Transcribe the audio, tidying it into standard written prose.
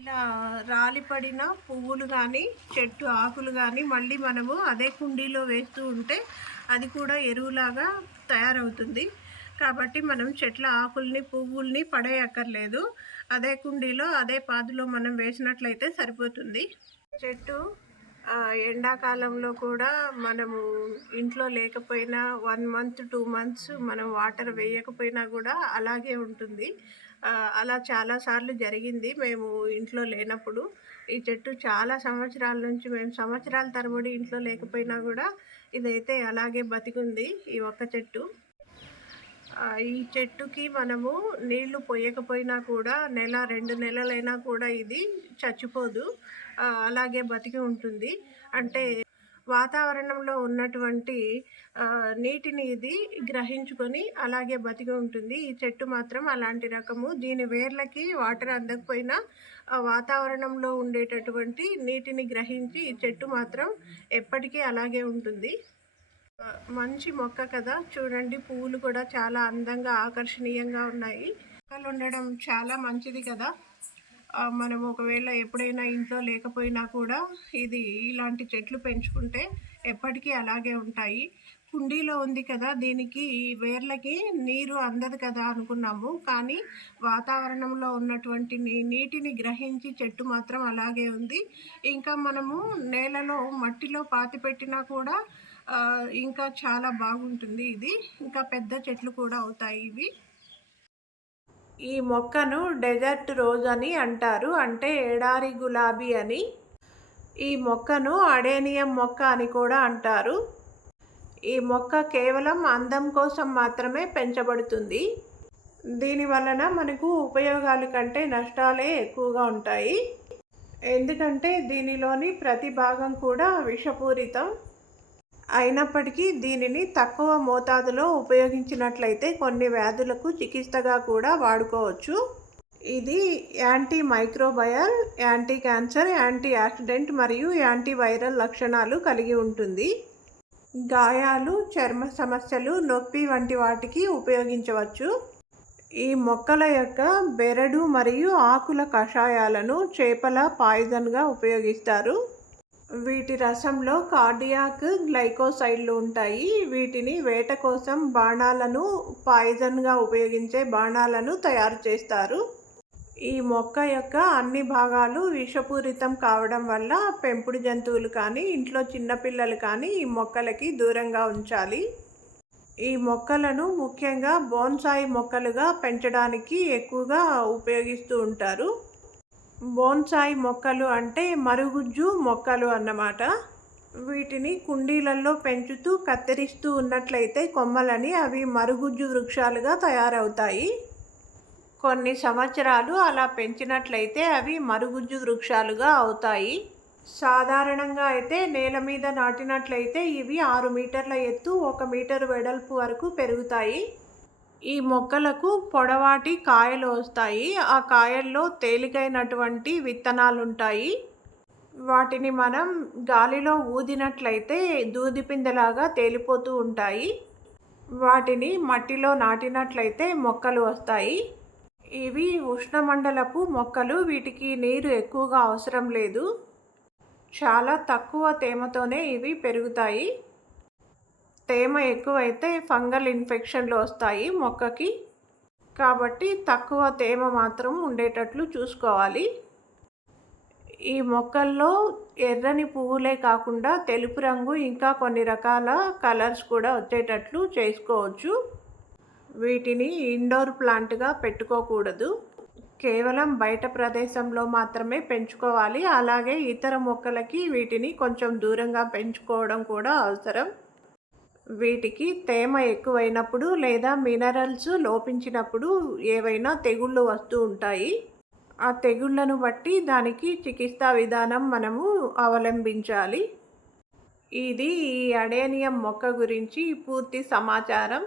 ఇలా రాలిపడిన పువ్వులు కానీ చెట్టు ఆకులు కానీ మళ్ళీ మనము అదే కుండీలో వేస్తూ ఉంటే అది కూడా ఎరువులాగా తయారవుతుంది. కాబట్టి మనం చెట్ల ఆకుల్ని పువ్వుల్ని పడేయక్కర్లేదు. అదే కుండీలో అదే పాదులో మనం వేసినట్లయితే సరిపోతుంది. చెట్టు ఎండాకాలంలో కూడా మనము ఇంట్లో లేకపోయినా 1 మంత్ 2 మంత్స్ మనం వాటర్ వేయకపోయినా కూడా అలాగే ఉంటుంది. అలా చాలాసార్లు జరిగింది మేము ఇంట్లో లేనప్పుడు. ఈ చెట్టు చాలా సంవత్సరాల నుంచి మేము సంవత్సరాల తరబడి ఇంట్లో లేకపోయినా కూడా ఇదైతే అలాగే బతికుంది ఈ ఒక్క చెట్టు. ఈ చెట్టుకి మనము నీళ్లు పోయకపోయినా కూడా 1-2 నెలలైనా కూడా ఇది చచ్చిపోదు. అలాగే బతికి ఉంటుంది. అంటే వాతావరణంలో ఉన్నటువంటి నీటిని ఇది గ్రహించుకొని అలాగే బతికి ఉంటుంది. ఈ చెట్టు మాత్రం అలాంటి రకము. దీని వేర్లకి వాటర్ అందకపోయినా వాతావరణంలో ఉండేటటువంటి నీటిని గ్రహించి ఈ చెట్టు మాత్రం ఎప్పటికీ అలాగే ఉంటుంది. మంచి మొక్క కదా, చూడండి పువ్వులు కూడా చాలా అందంగా ఆకర్షణీయంగా ఉన్నాయి. మొక్కలు ఉండడం చాలా మంచిది కదా. మనం ఒకవేళ ఎప్పుడైనా ఇంట్లో లేకపోయినా కూడా ఇది ఇలాంటి చెట్లు పెంచుకుంటే ఎప్పటికీ అలాగే ఉంటాయి. కుండీలో ఉంది కదా, దీనికి వేర్లకి నీరు అందదు కదా అనుకున్నాము. కానీ వాతావరణంలో ఉన్నటువంటి నీటిని గ్రహించి చెట్టు మాత్రం అలాగే ఉంది. ఇంకా మనము నేలలో మట్టిలో పాతి పెట్టినా కూడా ఇంకా చాలా బాగుంటుంది. ఇది ఇంకా పెద్ద చెట్లు కూడా అవుతాయి ఇవి. ఈ మొక్కను డెజర్ట్ రోజ్ అని అంటారు, అంటే ఎడారి గులాబీ అని. ఈ మొక్కను అడేనియం మొక్క అని కూడా అంటారు. ఈ మొక్క కేవలం అందం కోసం మాత్రమే పెంచబడుతుంది. దీని వలన మనకు ఉపయోగాల కంటే నష్టాలే ఎక్కువగా ఉంటాయి. ఎందుకంటే దీనిలోని ప్రతి భాగం కూడా విషపూరితం. అయినప్పటికీ దీనిని తక్కువ మోతాదులో ఉపయోగించినట్లయితే కొన్ని వ్యాధులకు చికిత్సగా కూడా వాడుకోవచ్చు. ఇది anti microbial, anti cancer, anti accident మరియు యాంటీ వైరల్ లక్షణాలు కలిగి ఉంటుంది. గాయాలు, చర్మ సమస్యలు, నొప్పి వంటి వాటికి ఉపయోగించవచ్చు. ఈ మొక్కల యొక్క బెరడు మరియు ఆకుల కషాయాలను చేపల పాయిజన్గా ఉపయోగిస్తారు. వీటి రసంలో కార్డియాక్ గ్లైకోసైడ్లు ఉంటాయి. వీటిని వేట కోసం బాణాలను, పాయిజన్గా ఉపయోగించే బాణాలను తయారు చేస్తారు. ఈ మొక్క యొక్క అన్ని భాగాలు విషపూరితం కావడం వల్ల పెంపుడు జంతువులు కానీ ఇంట్లో చిన్నపిల్లలు కానీ ఈ మొక్కలకి దూరంగా ఉంచాలి. ఈ మొక్కలను ముఖ్యంగా బోన్సాయి మొక్కలుగా పెంచడానికి ఎక్కువగా ఉపయోగిస్తూ ఉంటారు. బోన్సాయి మొక్కలు అంటే మరుగుజ్జు మొక్కలు అన్నమాట. వీటిని కుండీలలో పెంచుతూ కత్తిరిస్తూ ఉన్నట్లయితే కొమ్మలని అవి మరుగుజ్జు వృక్షాలుగా తయారవుతాయి. కొన్ని సంవత్సరాలు అలా పెంచినట్లయితే అవి మరుగుజ్జు వృక్షాలుగా అవుతాయి. సాధారణంగా అయితే నేల మీద నాటినట్లయితే ఇవి 6 మీటర్ల ఎత్తు, 1 మీటర్ వెడల్పు వరకు పెరుగుతాయి. ఈ మొక్కలకు పొడవాటి కాయలు వస్తాయి. ఆ కాయల్లో తేలికైనటువంటి విత్తనాలు ఉంటాయి. వాటిని మనం గాలిలో ఊదినట్లయితే దూదిపిందెలాగా తేలిపోతూ ఉంటాయి. వాటిని మట్టిలో నాటినట్లయితే మొక్కలు వస్తాయి. ఇవి ఉష్ణమండలపు మొక్కలు. వీటికి నీరు ఎక్కువగా అవసరం లేదు. చాలా తక్కువ తేమతోనే ఇవి పెరుగుతాయి. తేమ ఎక్కువైతే ఫంగల్ ఇన్ఫెక్షన్లు వస్తాయి మొక్కకి. కాబట్టి తక్కువ తేమ మాత్రం ఉండేటట్లు చూసుకోవాలి. ఈ మొక్కల్లో ఎర్రని పువ్వులే కాకుండా తెలుపు రంగు ఇంకా కొన్ని రకాల కలర్స్ కూడా వచ్చేటట్లు చేసుకోవచ్చు. వీటిని ఇండోర్ ప్లాంట్గా పెట్టుకోకూడదు. కేవలం బయట ప్రదేశంలో మాత్రమే పెంచుకోవాలి. అలాగే ఇతర మొక్కలకి వీటిని కొంచెం దూరంగా పెంచుకోవడం కూడా అవసరం. వీటికి తేమ ఎక్కువైనప్పుడు లేదా మినరల్స్ లోపించినప్పుడు ఏవైనా తెగుళ్ళు వస్తూ ఉంటాయి. ఆ తెగుళ్లను బట్టి దానికి చికిత్సా విధానం మనము అవలంబించాలి. ఇది ఈ అడేనియం మొక్క గురించి పూర్తి సమాచారం.